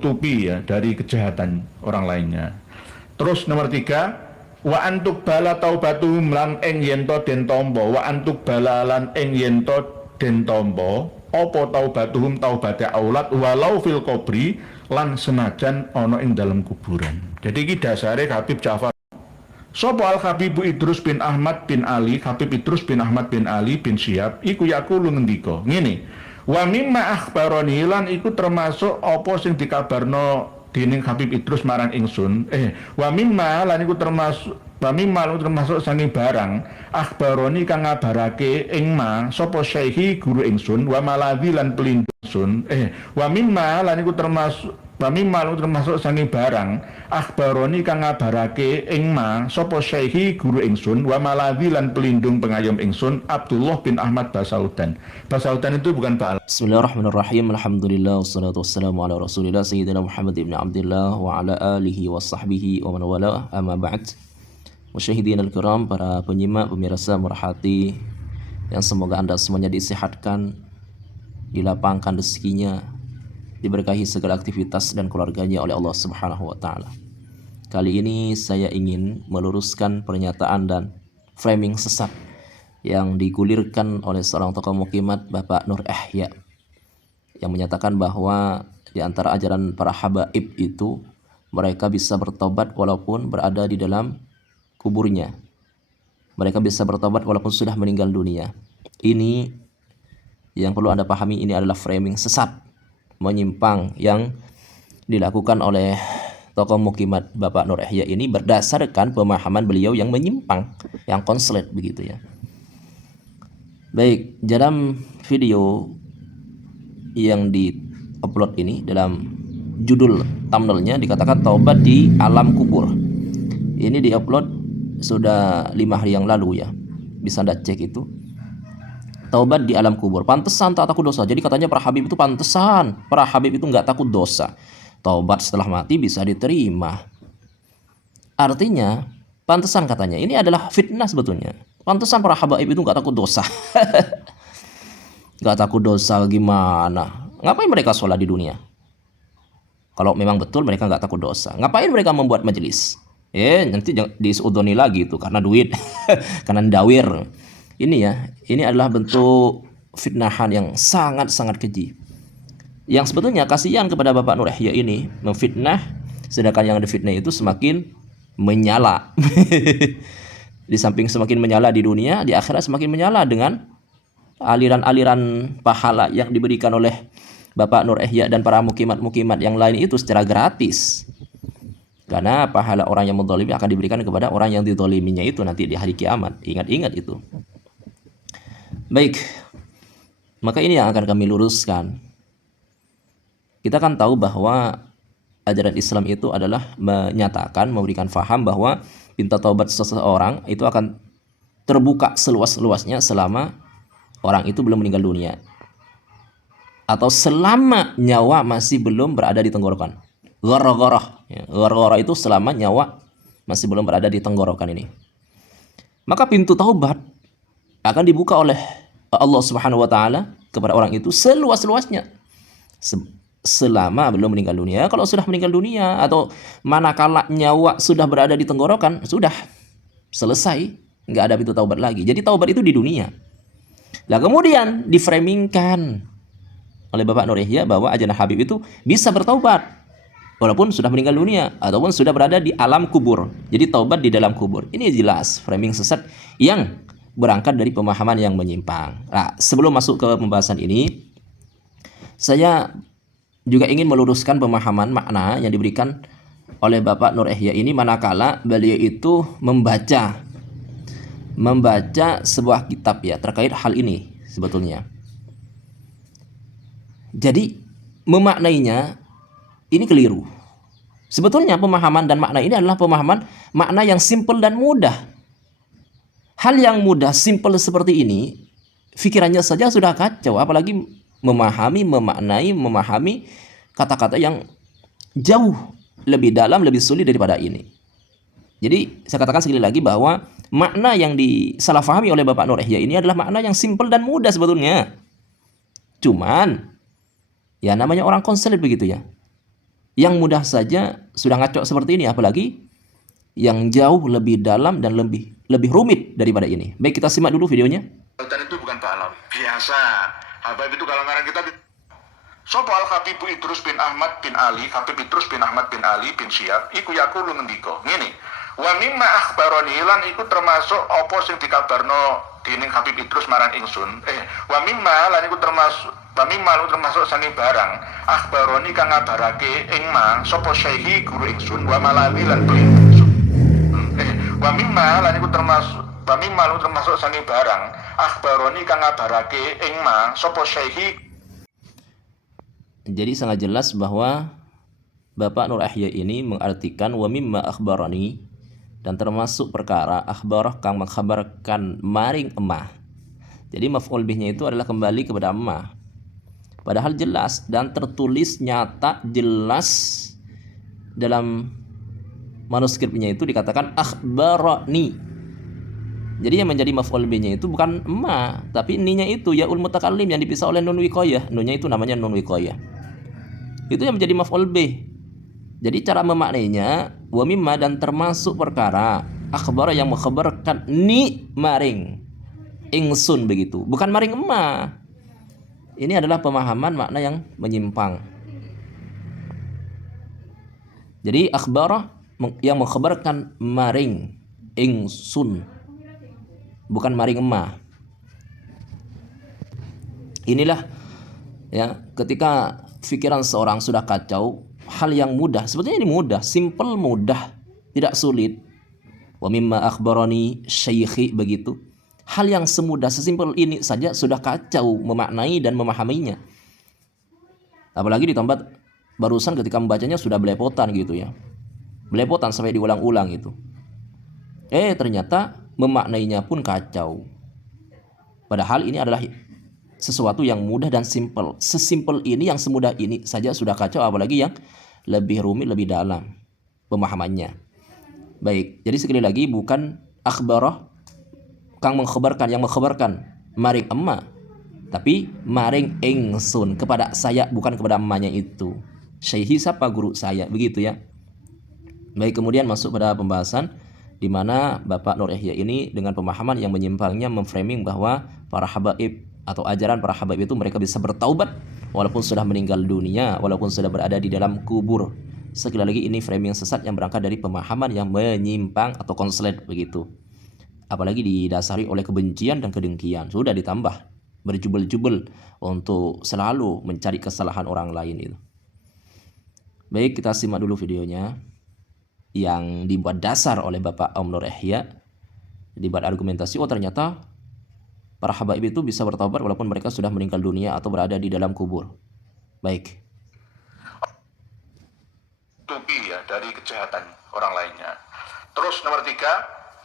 tutupi ya dari kejahatan orang lainnya. Terus nomor 3, wa antuk bala taubatuhum lan ing yento den tombo, wa antuk bala lan ing yento den tombo apa taubatuhum taubate aulat walau fil kubri lan senajan ana ing dalam kuburan. Jadi iki dasare Habib Ja'far. Sopo al Habibu Idrus bin Ahmad bin Ali, Habib Idrus bin Ahmad bin Ali bin Syihab iku yaqulu ngendika ngene, wa mimma akhbaroni lan iku termasuk apa sing dikabarno dening Habib Idrus marang ingsun, wa mimma lan iku termasuk saking barang akhbaroni kang ngabarake ing ma sapa syaihi guru ingsun, wa maladhi lan pelindung ingsun, wa mimma lan iku termasuk saking barang akhbaroni kang ngabarake ing ma sapa syaihi guru ingsun, wa maladhi lan pelindung pengayom ingsun Abdullah bin Ahmad Basaudan. Basaudan itu bukan Ba'al. Bismillahirrahmanirrahim. Alhamdulillah wassalatu wassalamu ala Rasulillah Sayyidina Muhammad ibn Abdullah wa ala alihi wa sahbihi wa man wala, amma ba'd. Musyahidin al-kiram, para penyimak pemirsa merhati yang semoga Anda semuanya disehatkan, dilapangkan rezekinya, diberkahi segala aktivitas dan keluarganya oleh Allah Subhanahu wa taala. Kali ini saya ingin meluruskan pernyataan dan framing sesat yang digulirkan oleh seorang tokoh mukimat, Bapak Nur Ihya, yang menyatakan bahwa di antara ajaran para habaib itu mereka bisa bertobat walaupun berada di dalam kuburnya. Mereka bisa bertobat walaupun sudah meninggal dunia. Ini yang perlu Anda pahami, ini adalah framing sesat, menyimpang yang dilakukan oleh tokoh mukimat Bapak Nur Ihya ini berdasarkan pemahaman beliau yang menyimpang, yang konslet begitu ya. Baik, dalam video yang di-upload ini, dalam judul thumbnailnya dikatakan taubat di alam kubur. Ini di-upload sudah 5 hari yang lalu ya, bisa Anda cek itu. Taubat di alam kubur, pantesan tak takut dosa. Jadi katanya para habib itu pantesan, para habib itu nggak takut dosa. Taubat setelah mati bisa diterima. Artinya pantesan katanya, ini adalah fitnah sebetulnya. Pantesan para habaib itu nggak takut dosa. Nggak takut dosa gimana? Ngapain mereka sholat di dunia? Kalau memang betul mereka nggak takut dosa, ngapain mereka membuat majelis? Nanti disudoni lagi itu karena duit, karena dawir. Ini ya, ini adalah bentuk fitnahan yang sangat-sangat keji. Yang sebetulnya kasihan kepada Bapak Nur Ihya ini, memfitnah, sedangkan yang difitnah itu semakin menyala. Di samping semakin menyala di dunia, di akhirat semakin menyala dengan aliran-aliran pahala yang diberikan oleh Bapak Nur Ihya dan para mukimat-mukimat yang lain itu secara gratis. Karena pahala orang yang menzalimi akan diberikan kepada orang yang dizaliminya itu nanti di hari kiamat. Ingat-ingat itu. Baik, maka ini yang akan kami luruskan. Kita kan tahu bahwa ajaran Islam itu adalah menyatakan, memberikan faham bahwa pintu taubat seseorang itu akan terbuka seluas-luasnya selama orang itu belum meninggal dunia, atau selama nyawa masih belum berada di tenggorokan. Gharah-gharah, gharah itu selama nyawa masih belum berada di tenggorokan ini. Maka pintu taubat akan dibuka oleh Allah Subhanahu wa taala kepada orang itu seluas-luasnya selama belum meninggal dunia. Kalau sudah meninggal dunia atau manakala nyawa sudah berada di tenggorokan, sudah selesai, nggak ada pintu taubat lagi. Jadi taubat itu di dunia. Lah kemudian diframingkan oleh Bapak Nur Ihya bahwa ajaran Habib itu bisa bertaubat walaupun sudah meninggal dunia ataupun sudah berada di alam kubur. Jadi taubat di dalam kubur. Ini jelas framing sesat yang berangkat dari pemahaman yang menyimpang. Nah, sebelum masuk ke pembahasan ini, saya juga ingin meluruskan pemahaman makna yang diberikan oleh Bapak Nur Ihya ini manakala beliau itu membaca sebuah kitab ya terkait hal ini sebetulnya. Jadi memaknainya ini keliru. Sebetulnya pemahaman dan makna ini adalah pemahaman makna yang simpel dan mudah. Hal yang mudah, simpel seperti ini, pikirannya saja sudah kacau, apalagi memahami kata-kata yang jauh lebih dalam, lebih sulit daripada ini. Jadi saya katakan sekali lagi bahwa makna yang disalahfahami oleh Bapak Nur Ihya ini adalah makna yang simpel dan mudah sebetulnya. Cuman ya namanya orang konslet begitu ya. Yang mudah saja sudah ngaco seperti ini, apalagi yang jauh lebih dalam dan lebih rumit daripada ini. Baik, kita simak dulu videonya. Dan itu bukan pahlawan biasa. Habib itu kalau ngarang kita Sopo al Habib Idrus bin Ahmad bin Ali, Habib Idrus bin Ahmad bin Ali bin Syihab, iku yaqulu ngendika ngene. Wa mimma akhbaroni lan iku termasuk apa sing dikabarno dening Habib Idrus marang ingsun. Wa mimma lan iku termasuk saking barang akhbaroni kang ngabarake ing ma sapa syaihi guru ingsun wa malawi lan peling ingsun. Wa mimma lan iku termasuk saking barang akhbaroni kang ngabarake ing ma sapa syaihi. Jadi sangat jelas bahwa Bapak Nur Yahya ini mengartikan wa mimma akhbarani, dan termasuk perkara akhbarah kang mengkhabarkan maring emah. Jadi maf'ul bihnya itu adalah kembali kepada emah. Padahal jelas dan tertulis nyata jelas dalam manuskripnya itu dikatakan akhbarani. Jadi yang menjadi maf'ul bihnya itu bukan emah, tapi ninya itu yaul mutakallim yang dipisah oleh nun wiqayah. Nunnya itu namanya nun wiqayah. Itu yang menjadi maf'ul bih. Jadi cara memaknainya wa mimma dan termasuk perkara akhbar yang mengkhabarkan ni maring ingsun begitu, bukan maring emma. Ini adalah pemahaman makna yang menyimpang. Jadi akhbar yang mengkhabarkan maring ingsun, bukan maring emma. Inilah ya, ketika pikiran seorang sudah kacau, hal yang mudah, sebetulnya ini mudah, simple, mudah, tidak sulit. Wa mimma akhbarani syaikhi begitu. Hal yang semudah, sesimpel ini saja sudah kacau memaknai dan memahaminya. Apalagi ditambah barusan ketika membacanya sudah belepotan gitu ya. Belepotan sampai diulang-ulang itu. Ternyata memaknainya pun kacau. Padahal ini adalah sesuatu yang mudah dan simpel. Sesimpel ini, yang semudah ini saja sudah kacau, apalagi yang lebih rumit, lebih dalam pemahamannya. Baik, jadi sekali lagi bukan akhbarah kang mengkhabarkan, yang mengkhabarkan maring emma, tapi maring ingsun, kepada saya, bukan kepada emaknya itu. Syaihi siapa? Guru saya, begitu ya. Baik, kemudian masuk pada pembahasan di mana Bapak Nur Yahya ini dengan pemahaman yang menyimpangnya memframing bahwa para habaib atau ajaran para habaib itu mereka bisa bertaubat walaupun sudah meninggal dunia, walaupun sudah berada di dalam kubur. Sekali lagi ini framing sesat yang berangkat dari pemahaman yang menyimpang atau konslet begitu. Apalagi didasari oleh kebencian dan kedengkian. Sudah ditambah berjubel-jubel untuk selalu mencari kesalahan orang lain itu. Baik, kita simak dulu videonya yang dibuat dasar oleh Bapak Nur Yahya. Dibuat argumentasi, ternyata para habaib itu bisa bertobat walaupun mereka sudah meninggal dunia atau berada di dalam kubur. Baik. Tubi ya dari kejahatan orang lainnya. Terus nomor 3,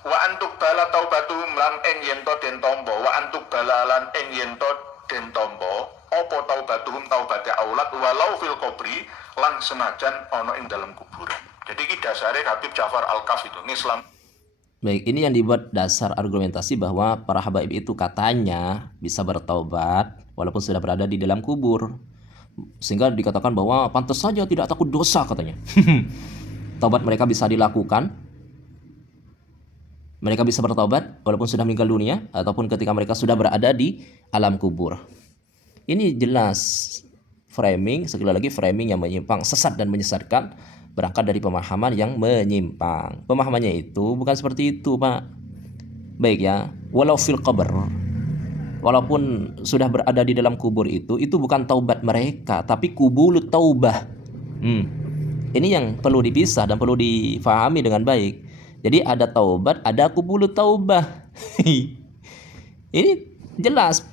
wa antuk bala taubatuhum lan ing yento den tombo, wa antuk balalan ing yento den tombo, apa taubatuhum taubate aulat walau fil kubri lan senajan ono ing dalam kuburan. Jadi iki dasare Habib Ja'far Al-Kaf itu Islam. Baik, ini yang dibuat dasar argumentasi bahwa para habaib itu katanya bisa bertaubat walaupun sudah berada di dalam kubur. Sehingga dikatakan bahwa pantas saja tidak takut dosa katanya. Taubat mereka bisa dilakukan. Mereka bisa bertaubat walaupun sudah meninggal dunia ataupun ketika mereka sudah berada di alam kubur. Ini jelas framing, sekali lagi framing yang menyimpang, sesat dan menyesatkan, berangkat dari pemahaman yang menyimpang. Pemahamannya itu bukan seperti itu, Pak. Baik ya, walau fil qabr, walaupun sudah berada di dalam kubur itu bukan taubat mereka, tapi kubulut taubah. Ini yang perlu dipisah dan perlu difahami dengan baik. Jadi ada taubat, ada kubulut taubah. Ini jelas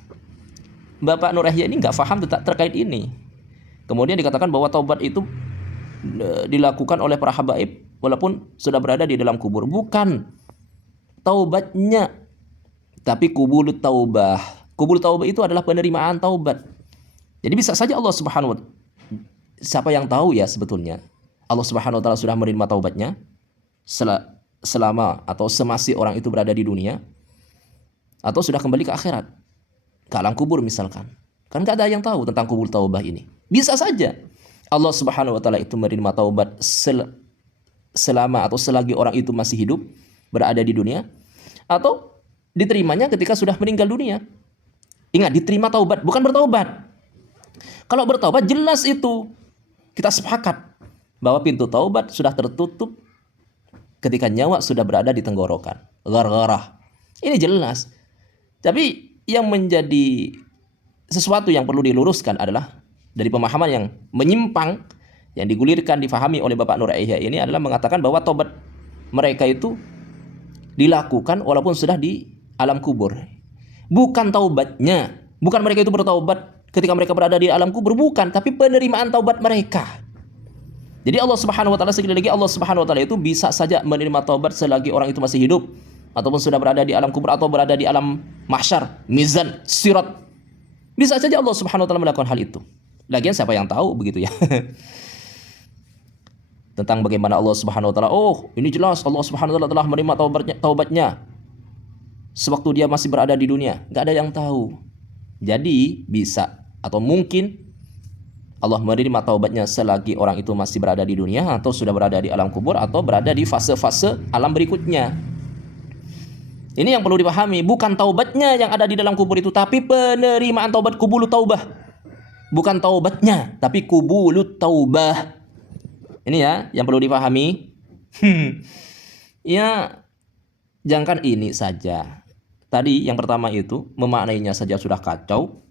Bapak Nur Yahya ini nggak paham terkait ini. Kemudian dikatakan bahwa taubat itu dilakukan oleh para habaib walaupun sudah berada di dalam kubur. Bukan taubatnya, tapi kubulut taubah. Kubul taubah itu adalah penerimaan taubat. Jadi bisa saja Allah Subhanahu wa Ta'ala, siapa yang tahu ya sebetulnya, Allah Subhanahu wa Ta'ala sudah menerima taubatnya selama atau semasih orang itu berada di dunia, atau sudah kembali ke akhirat, ke alam kubur misalkan. Kan gak ada yang tahu tentang kubul taubah ini. Bisa saja Allah Subhanahu wa taala itu menerima taubat selama atau selagi orang itu masih hidup, berada di dunia, atau diterimanya ketika sudah meninggal dunia. Ingat, diterima taubat, bukan bertaubat. Kalau bertaubat jelas itu kita sepakat bahwa pintu taubat sudah tertutup ketika nyawa sudah berada di tenggorokan. Gargarah. Ini jelas. Tapi yang menjadi sesuatu yang perlu diluruskan adalah dari pemahaman yang menyimpang yang digulirkan difahami oleh Bapak Nur Ihya ini adalah mengatakan bahwa taubat mereka itu dilakukan walaupun sudah di alam kubur. Bukan taubatnya, bukan mereka itu bertaubat ketika mereka berada di alam kubur, bukan, tapi penerimaan taubat mereka. Jadi Allah Subhanahu wa taala, sekali lagi Allah Subhanahu wa taala itu bisa saja menerima taubat selagi orang itu masih hidup ataupun sudah berada di alam kubur atau berada di alam mahsyar, mizan, sirat. Bisa saja Allah Subhanahu wa taala melakukan hal itu. Lagian siapa yang tahu begitu ya. Tentang bagaimana Allah Subhanahu wa taala, oh, ini jelas Allah Subhanahu wa taala telah menerima taubatnya sewaktu dia masih berada di dunia. Enggak ada yang tahu. Jadi bisa atau mungkin Allah menerima taubatnya selagi orang itu masih berada di dunia atau sudah berada di alam kubur atau berada di fase-fase alam berikutnya. Ini yang perlu dipahami, bukan taubatnya yang ada di dalam kubur itu, tapi penerimaan taubat, kubulut taubah. Bukan taubatnya, tapi kubulut taubah. Ini ya yang perlu dipahami. Ya, jangan ini saja. Tadi yang pertama itu memaknainya saja sudah kacau,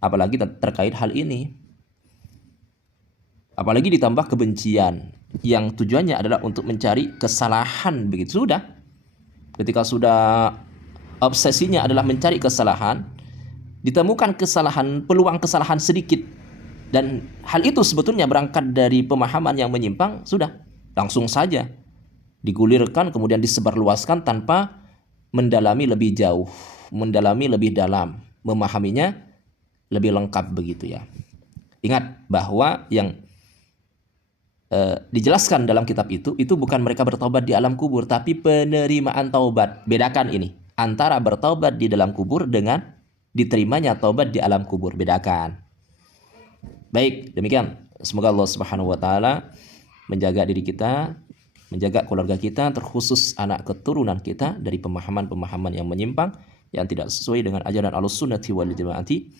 apalagi terkait hal ini. Apalagi ditambah kebencian yang tujuannya adalah untuk mencari kesalahan, begitu sudah. Ketika sudah obsesinya adalah mencari kesalahan, ditemukan kesalahan, peluang kesalahan sedikit, dan hal itu sebetulnya berangkat dari pemahaman yang menyimpang, sudah langsung saja digulirkan kemudian disebarluaskan tanpa mendalami lebih jauh, mendalami lebih dalam, memahaminya lebih lengkap begitu ya. Ingat bahwa yang dijelaskan dalam kitab itu bukan mereka bertaubat di alam kubur, tapi penerimaan taubat. Bedakan ini antara bertaubat di dalam kubur dengan diterimanya taubat di alam kubur. Bedakan. Baik, demikian. Semoga Allah Subhanahu wa taala menjaga diri kita, menjaga keluarga kita, terkhusus anak keturunan kita dari pemahaman-pemahaman yang menyimpang yang tidak sesuai dengan ajaran Ahlussunnati wal Jamaati.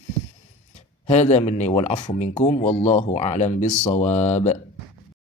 Hadza minni wal afu minkum wallahu a'lam bis-shawab.